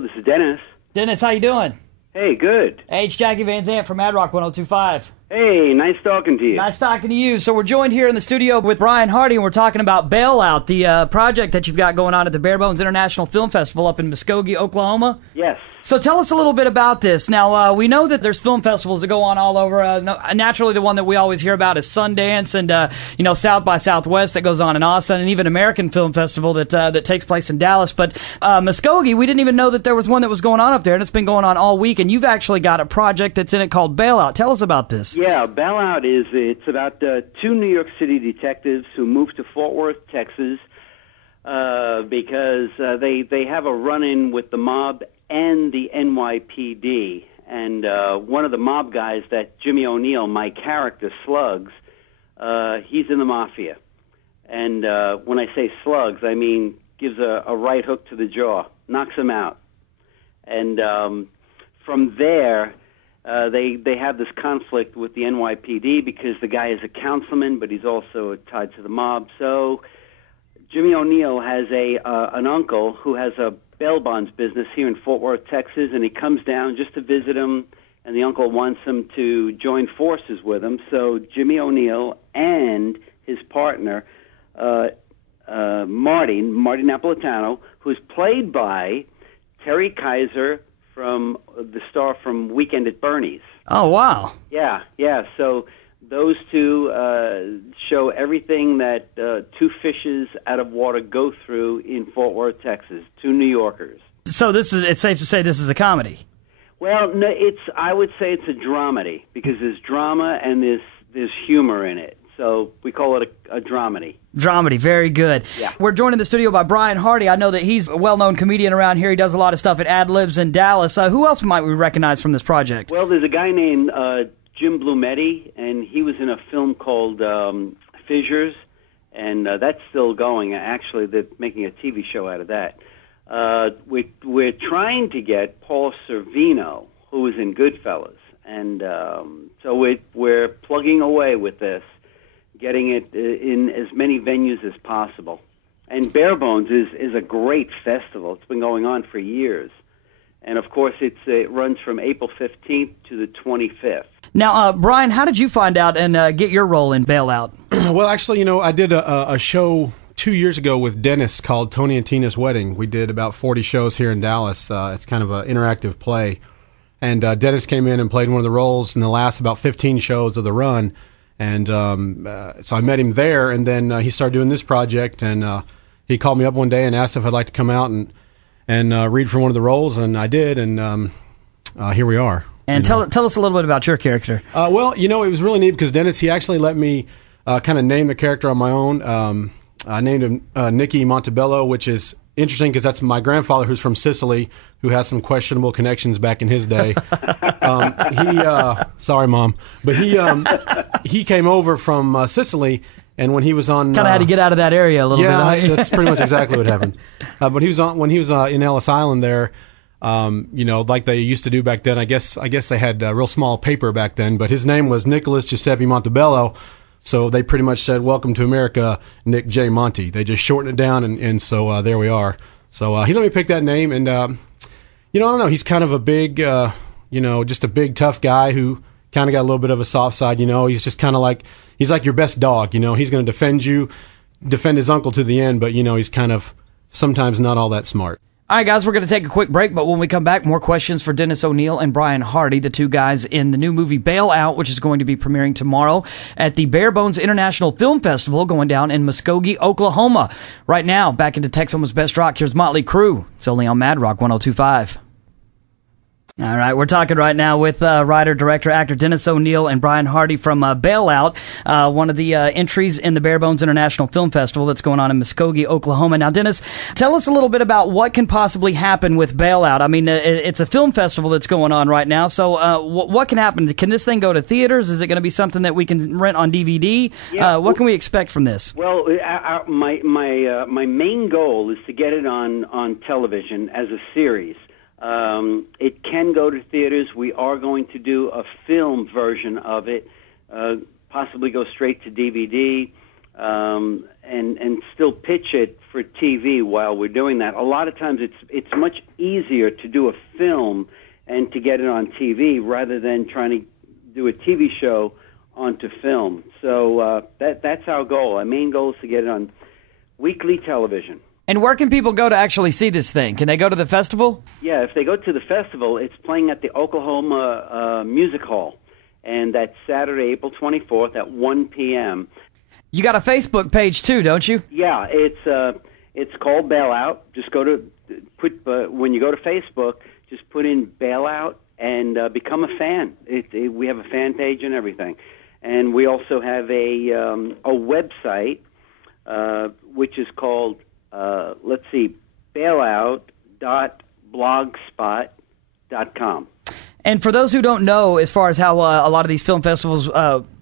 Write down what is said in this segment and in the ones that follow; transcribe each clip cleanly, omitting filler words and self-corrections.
this is Dennis. Dennis, how you doing? Hey, good. Hey, it's Jackie Van Zandt from Mad Rock 102.5. Hey, nice talking to you. Nice talking to you. So we're joined here in the studio with Brian Hardy, and we're talking about Bailout, the project that you've got going on at the Bare Bones International Film Festival up in Muskogee, Oklahoma. Yes. So tell us a little bit about this. Now, we know that there's film festivals that go on all over. Naturally, the one that we always hear about is Sundance and, South by Southwest that goes on in Austin, and even American Film Festival that takes place in Dallas. But Muskogee, we didn't even know that there was one that was going on up there, and it's been going on all week. And you've actually got a project that's in it called Bailout. Tell us about this. Yeah, Bailout it's about two New York City detectives who moved to Fort Worth, Texas, because they have a run-in with the mob and the NYPD. And one of the mob guys, that Jimmy O'Neill, my character, Slugs, he's in the mafia. And when I say Slugs, I mean gives a right hook to the jaw, knocks him out. And from there, they have this conflict with the NYPD because the guy is a councilman, but he's also tied to the mob. So Jimmy O'Neill has an uncle who has a bail bonds business here in Fort Worth, Texas, and he comes down just to visit him, and the uncle wants him to join forces with him. So Jimmy O'Neill and his partner, Marty Napolitano, who's played by Terry Kaiser, from the star from Weekend at Bernie's. Oh, wow. Yeah. So those two show everything that two fishes out of water go through in Fort Worth, Texas, two New Yorkers. So it's safe to say this is a comedy. Well, no, I would say it's a dramedy because there's drama and there's humor in it. So we call it a dramedy. Dramedy, very good. Yeah. We're joined in the studio by Brian Hardy. I know that he's a well-known comedian around here. He does a lot of stuff at Ad Libs in Dallas. Who else might we recognize from this project? Well, there's a guy named Jim Blumetti, and he was in a film called Fissures, and that's still going. Actually, they're making a TV show out of that. We're trying to get Paul Sorvino, who was in Goodfellas, and so we're plugging away with this, getting it in as many venues as possible. And Bare Bones is a great festival. It's been going on for years. And, of course, it runs from April 15th to the 25th. Now, Brian, how did you find out and get your role in Bailout? Well, actually, I did a show 2 years ago with Dennis called Tony and Tina's Wedding. We did about 40 shows here in Dallas. It's kind of an interactive play. And Dennis came in and played one of the roles in the last about 15 shows of the run. And so I met him there, and then he started doing this project, and he called me up one day and asked if I'd like to come out and read for one of the roles, and I did, and here we are. And tell us a little bit about your character. Well, it was really neat because Dennis, he actually let me kind of name the character on my own. I named him Nicky Montebello, which is interesting because that's my grandfather, who's from Sicily, who has some questionable connections back in his day. Sorry, Mom, but he came over from Sicily, and when he was on, kind of had to get out of that area a little bit. Yeah, that's pretty much exactly what happened. But when he was in Ellis Island there, like they used to do back then. I guess they had real small paper back then, but his name was Nicholas Giuseppe Montebello. So they pretty much said, "Welcome to America, Nick J. Monty." They just shortened it down, and so there we are. So he let me pick that name, and I don't know. He's kind of a big, just a big tough guy who kind of got a little bit of a soft side. He's just kind of like he's like your best dog. He's going to defend his uncle to the end, but he's kind of sometimes not all that smart. All right, guys, we're going to take a quick break, but when we come back, more questions for Dennis O'Neill and Brian Hardy, the two guys in the new movie Bailout, which is going to be premiering tomorrow at the Bare Bones International Film Festival going down in Muskogee, Oklahoma. Right now, back into Texoma's Best Rock, here's Motley Crue. It's only on Mad Rock 102.5. All right, we're talking right now with writer, director, actor Dennis O'Neill and Brian Hardy from Bailout, one of the entries in the Bare Bones International Film Festival that's going on in Muskogee, Oklahoma. Now, Dennis, tell us a little bit about what can possibly happen with Bailout. I mean, it's a film festival that's going on right now, so what can happen? Can this thing go to theaters? Is it going to be something that we can rent on DVD? Yeah, what can we expect from this? Well, my main goal is to get it on television as a series. It can go to theaters. We are going to do a film version of it, possibly go straight to DVD. and still pitch it for TV while we're doing that. A lot of times it's much easier to do a film and to get it on TV rather than trying to do a TV show onto film. So that's our goal. Our main goal is to get it on weekly television. And where can people go to actually see this thing? Can they go to the festival? Yeah, if they go to the festival, it's playing at the Oklahoma Music Hall, and that's Saturday, April 24th at 1 p.m. You got a Facebook page too, don't you? Yeah, it's called Bailout. Just go to when you go to Facebook, just put in Bailout and become a fan. We have a fan page and everything, and we also have a website which is called bailout.blogspot.com. And for those who don't know, as far as how a lot of these film festivals,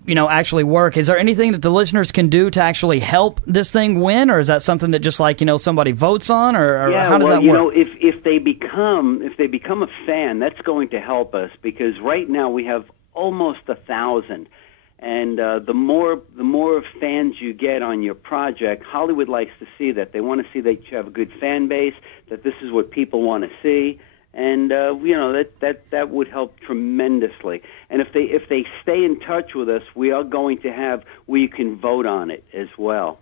actually work, is there anything that the listeners can do to actually help this thing win, or is that something that just somebody votes on, or how does that work? If they become a fan, that's going to help us because right now we have almost 1,000. And the more fans you get on your project, Hollywood likes to see that. They want to see that you have a good fan base, that this is what people want to see, and that would help tremendously. And if they stay in touch with us, we are going to have where you can vote on it as well.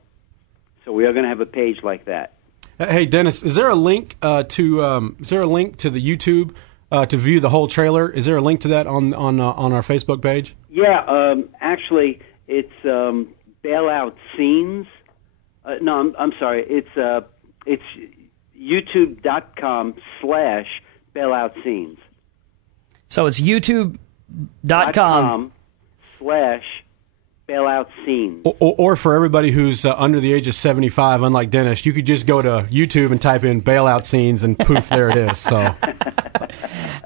So we are going to have a page like that. Hey, Dennis, is there a link to the YouTube to view the whole trailer? Is there a link to that on our Facebook page? Yeah, actually, it's Bailout Scenes. No, I'm sorry. It's youtube.com/Bailout Scenes. So it's youtube.com/Bailout Scenes. Or for everybody who's under the age of 75, unlike Dennis, you could just go to YouTube and type in Bailout Scenes, and poof, there it is. So.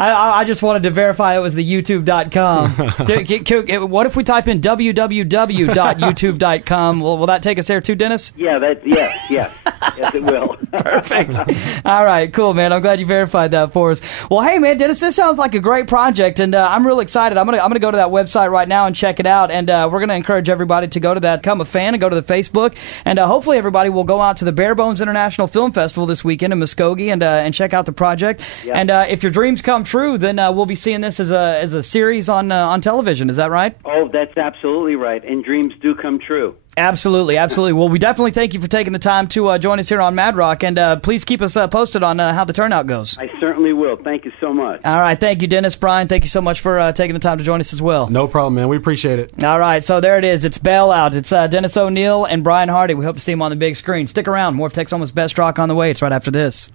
I just wanted to verify it was the youtube.com. What if we type in www.youtube.com? Will that take us there too, Dennis? Yeah, yes, it will. Perfect. All right, cool, man. I'm glad you verified that for us. Well, hey, man, Dennis, this sounds like a great project, and I'm real excited. I'm gonna go to that website right now and check it out, and we're gonna encourage everybody to go to that, become a fan, and go to the Facebook, and hopefully everybody will go out to the Bare Bones International Film Festival this weekend in Muskogee and check out the project. Yep. And if your dreams come true, then we'll be seeing this as a series on television. Is that right? Oh, that's absolutely right. And dreams do come true. Absolutely, absolutely. Well, we definitely thank you for taking the time to join us here on Mad Rock, and please keep us posted on how the turnout goes. I certainly will. Thank you so much. All right, thank you, Dennis. Brian, thank you so much for taking the time to join us as well. No problem, man. We appreciate it. All right, so there it is. It's Bailout. It's Dennis O'Neil and Brian Hardy. We hope to see him on the big screen. Stick around. More of Texoma's Best Rock on the way. It's right after this.